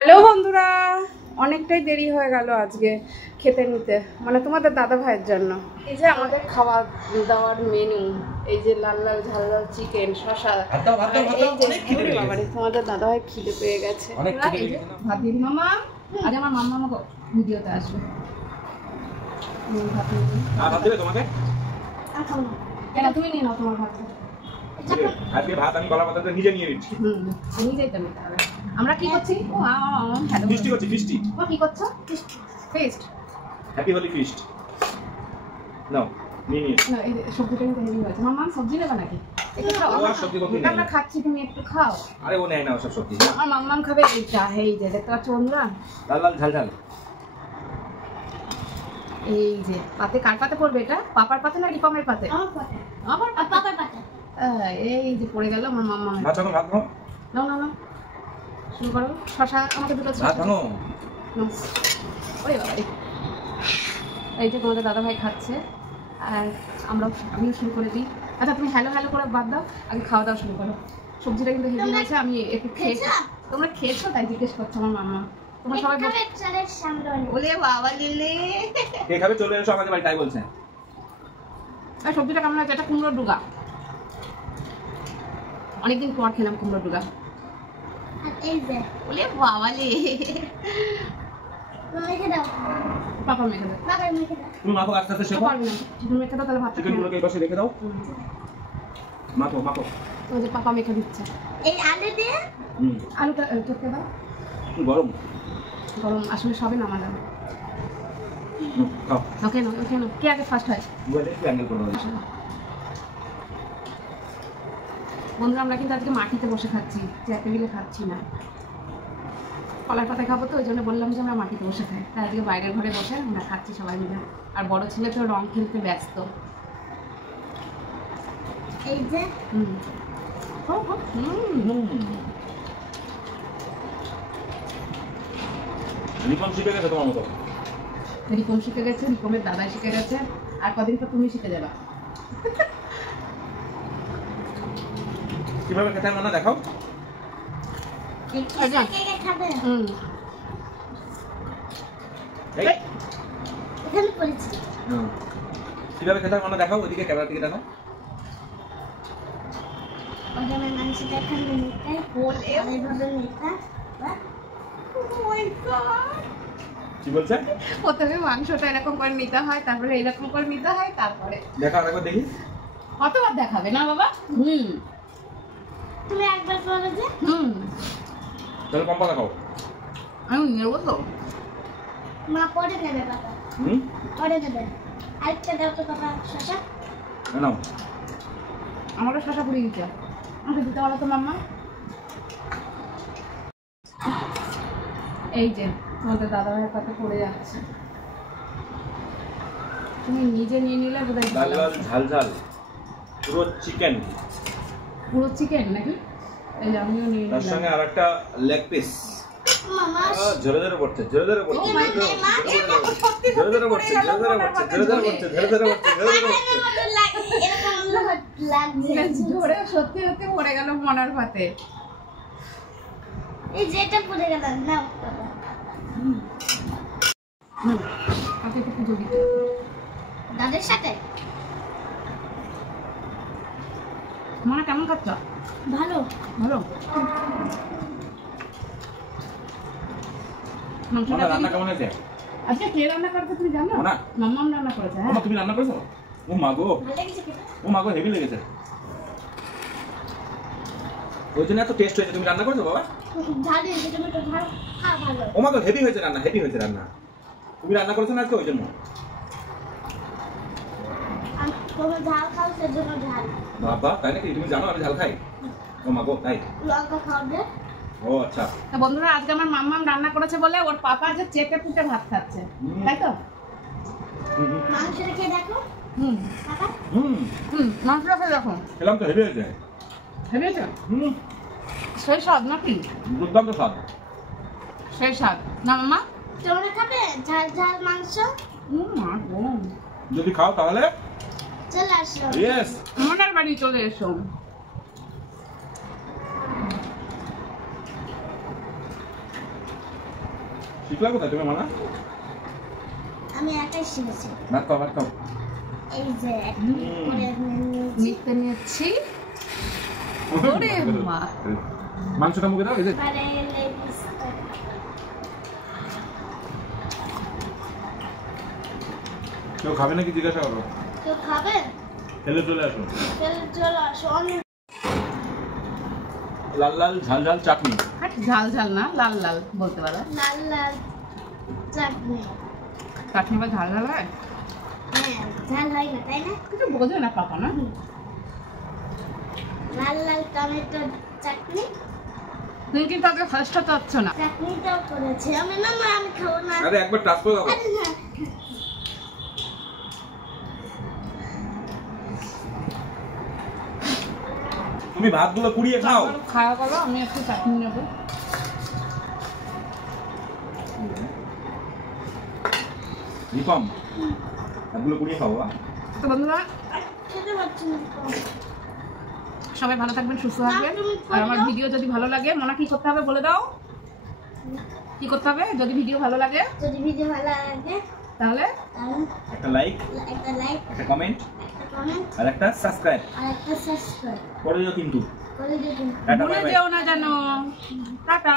Hello বন্ধুরা, অনেকটাই দেরি হয়ে গেল আজকে খেতে নিতে, মানে তোমাদের দাদা ভাইয়ের জন্য। এই যে আমাদের খাওয়া দাওয়ার মেনু, এই যে লাল লাল ঝাল লাল চিকেন, শশা, এই যে বাবারে তোমাদের দাদা ভাই খিদে পেয়ে গেছে। ভাত দিদি মামা, আজ আমার মাম্মা আমাকে ভিডিওতে আসবে। ভাত দেবে তোমাকে? কেন তুমি নিয়ে নাও তোমার ভাতটা। আজকে ভাত আমি কলা পাতাতে নিজে নিয়ে নিচ্ছি। নিজেই তো নিতে হবে। আমরা কি করছি? ও হ্যালো, ফিস্টি করছি, ফিস্টি। ও কি করছো? ফিস্ট। Happy Holi feast. নাও নিয়ে নিয়ে। না এই সবজিটা কিন্তু হেভি হয়েছে। মাম্মা সবজি নেবে নাকি? একটু খাও। সবজি কত নেই? আমরা খাচ্ছি, তুমি একটু খাও। আরে ও নেয় না সব সবজি। আমার মাম্মাম খাবে এইটা, এই যে দেখতে পাচ্ছ বন্ধুরা, লাল লাল ঝাল ঝাল। এই যে পাতে, কার পাতে পড়বে এটা? পাপার পাতে না রিপমের পাতে? আমার পাতে। আমার পাপার পাতে। এই যে পড়ে গেল আমার মাম্মা। ভাত ভাঙো, ভাত ভাঙো। নাও নাও নাও, শুরু করো। শশা আমাকে দুটো ভাত ভাঙো। ওরে বাবা, এই যে তোমাদের দাদা ভাই খাচ্ছে আর আমিও শুরু করে দিই। আচ্ছা তুমি হ্যালো হ্যালো করে বাদ দাও, আগে খাওয়া দাওয়া শুরু করো। সবজিটা কিন্তু হেভি হয়েছে, আমি একটু খেয়েছি। তোমরা খেয়েছো তাই জিজ্ঞেস করছো আমার মাম্মা। তোমরা সবাই বলে বাবা লিলে কে খাবে চলে এসো আমাদের বাড়ি, তাই বলছে। আর সবজিটা কেমন আছে? এটা কুমড়োর ডুগা, অনেকদিন পর খেলাম কুমড়োর ডুগা। এই যে বলে বাবা লে, মেখে দাও। পাপা মেখে দাও। পাপা মেখে দাও। তুমি মাখো, আস্তে আস্তে শেখো। পারবি না, তুমি মেখে দাও তাহলে ভাতটা চিকেন গুলোকে এই পাশে রেখে দাও। মাখো মাখো। ওই যে পাপা মেখে দিচ্ছে। এই আলু দিয়ে আলুটা টপকে দাও। গরম গরম আসলে সবে নামা যাবে। খাও। ওকে নো ওকে নো, কে আগে ফার্স্ট হয়? বলে একটু অ্যাঙ্গেল করে দাও। বন্ধুরা আমরা কিন্তু আজকে মাটিতে বসে খাচ্ছি, চেয়ার টেবিলে খাচ্ছি না। কলার পাতা খাবো তো ওই জন্য বললাম যে আমরা মাটিতে বসে খাই, তাই আজকে বাইরের ঘরে বসে আমরা খাচ্ছি সবাই মিলে। আর বড় ছেলে তো রং খেলতে ব্যস্ত। এই যে রিপন শিখে গেছে তোমার মতো। রিপন শিখে গেছে, রিপনের দাদা শিখে গেছে, আর কদিন পর তুমি শিখে যাবা। কিভাবে খেতে হয় না দেখাও। খাবে এই এখানে পড়েছি। কিভাবে খেতে হয় না দেখাও, ওইদিকে ক্যামেরার দিকে দেখাও। ওখানে মানুষ দেখান নিতে বলে এইভাবে নিতে। কি বলছে? প্রথমে মাংসটা এরকম করে নিতে হয়, তারপরে এরকম করে নিতে হয়, তারপরে দেখা আরেকবার দেখি। কতবার দেখাবে না বাবা? তুমি একবার করো যে। তাহলে পম্পা দেখাও। আমি নেবো তো। মা পরে নেবে বাবা। পরে নেবে। আরেকটা দাও তো বাবা শশা। নাও। আমারও শশা পুড়ে দিচ্ছে, আমাকে দিতে বলো তো মাম্মা। এই যে তোমাদের দাদা ভাইয়ের পাতে পড়ে যাচ্ছে, তুমি নিজে নিয়ে নিলে বোধহয় লাল লাল ঝাল ঝাল পুরো চিকেন। পুরো চিকেন নাকি? এই যে আমিও নিয়ে তার নিলাম। সঙ্গে আরেকটা লেগ পিস। মামা ঝরে ঝরে পড়ছে, ঝরে ঝরে পড়ছে, ঝরে ঝরে পড়ছে, ঝরে ঝরে পড়ছে, ঝরে ঝরে পড়ছে, ঝরে ঝরে পড়ছে, ঝরে ঝরে পড়ছে, ঝরে ঝরে পড়ছে। ঝরে সত্যি সত্যি পড়ে গেল মনার পাতে। এই যেটা পড়ে গেল নাও বাবা। পাতে একটু পুজো দিতে দাদের সাথে মনে কেমন খাচ্ছ? ভালো ভালো। মামা রান্না কেমন হয়েছে? আজকে কে রান্না করতে তুমি জানো? মাম্মাম রান্না করেছে। মামা তুমি রান্না করেছো? ও মা গো, ভালো লেগেছে খেতে। ও মা গো হেভি লেগেছে। ওই জন্য এত টেস্ট হয়েছে। তুমি রান্না করেছো বাবা? ঝাল দিয়েছে, টমেটো ঝাল খাও ভালো। ও মা গো হেভি হয়েছে রান্না, হেভি হয়েছে রান্না। তুমি রান্না করেছো না আজকে ওই জন্য? আর তুমি ঝাল খাও সেজন্য ঝাল। বাবা তাই নাকি? তুমি জানো আমি ঝাল খাই? ও মা গো তাই? লঙ্কা খাও দে। ও আচ্ছা। তো বন্ধুরা আজকে আমার মাম্মাম রান্না করেছে বলে ওর পাপা যে চেপে পুটে ভাত খাচ্ছে, তাই তো? মাংসটা খেয়ে দেখো। বাবা মাংসটা খেয়ে দেখো। খেলাম তো হেভি হয়েছে। হেভি আছে? সেই স্বাদ নাকি? দুর্দান্ত স্বাদ। সেই স্বাদ না মাম্মা? তোমরা খাবে ঝাল ঝাল মাংস? মা গো, যদি খাও তাহলে চলে আসো। ইয়েস আমাদের বাড়ি চলে এসো। শিখলা কোথায় তুমি মানা? আমি একাই শিখেছি। ভাত খাও, ভাত খাও। এই যে নিতে নিচ্ছি। ওরে মা, মাংসটা মুখে দাও। এই যে কেউ খাবে নাকি জিজ্ঞাসা করো। কেউ খাবে? খেলে চলে আসো। চলো আসো। অনেক লাল লাল ঝাল ঝাল চাটনি। ঝাল ঝাল না, লাল লাল বলতে পারো। লাল লাল চাটনি। চাটনি বা ঝাল ঝাল হয়? হ্যাঁ, ঝাল হয় না, তাই না? কিছু বোঝো না পাপা না। লাল লাল টমেটো চাটনি। তুমি কিন্তু আগে ফার্স্টটা চাচ্ছ না। চাটনিটাও করেছে। আমি না মা, আমি খাবো না। আরে একবার টাচ করে দাও। আরে না। তুমি ভাতগুলো কুড়িয়ে খাও। খাওয়া করো, আমি একটু চাটনি নেবো। রিপম ভাতগুলো কুড়িয়ে খাও। তো বন্ধুরা, খেতে পারছি না। সবাই ভালো থাকবেন, সুস্থ থাকবেন। আর আমার ভিডিও যদি ভালো লাগে, মনে কি করতে হবে বলে দাও। কি করতে হবে যদি ভিডিও ভালো লাগে? যদি ভিডিও ভালো লাগে তাহলে একটা লাইক, একটা কমেন্ট, আর একটা সাবস্ক্রাইব করে করে দিও কিন্তু। দিও। টাটা, ভুলে বাই বাই। যেও না জানো। টাটা।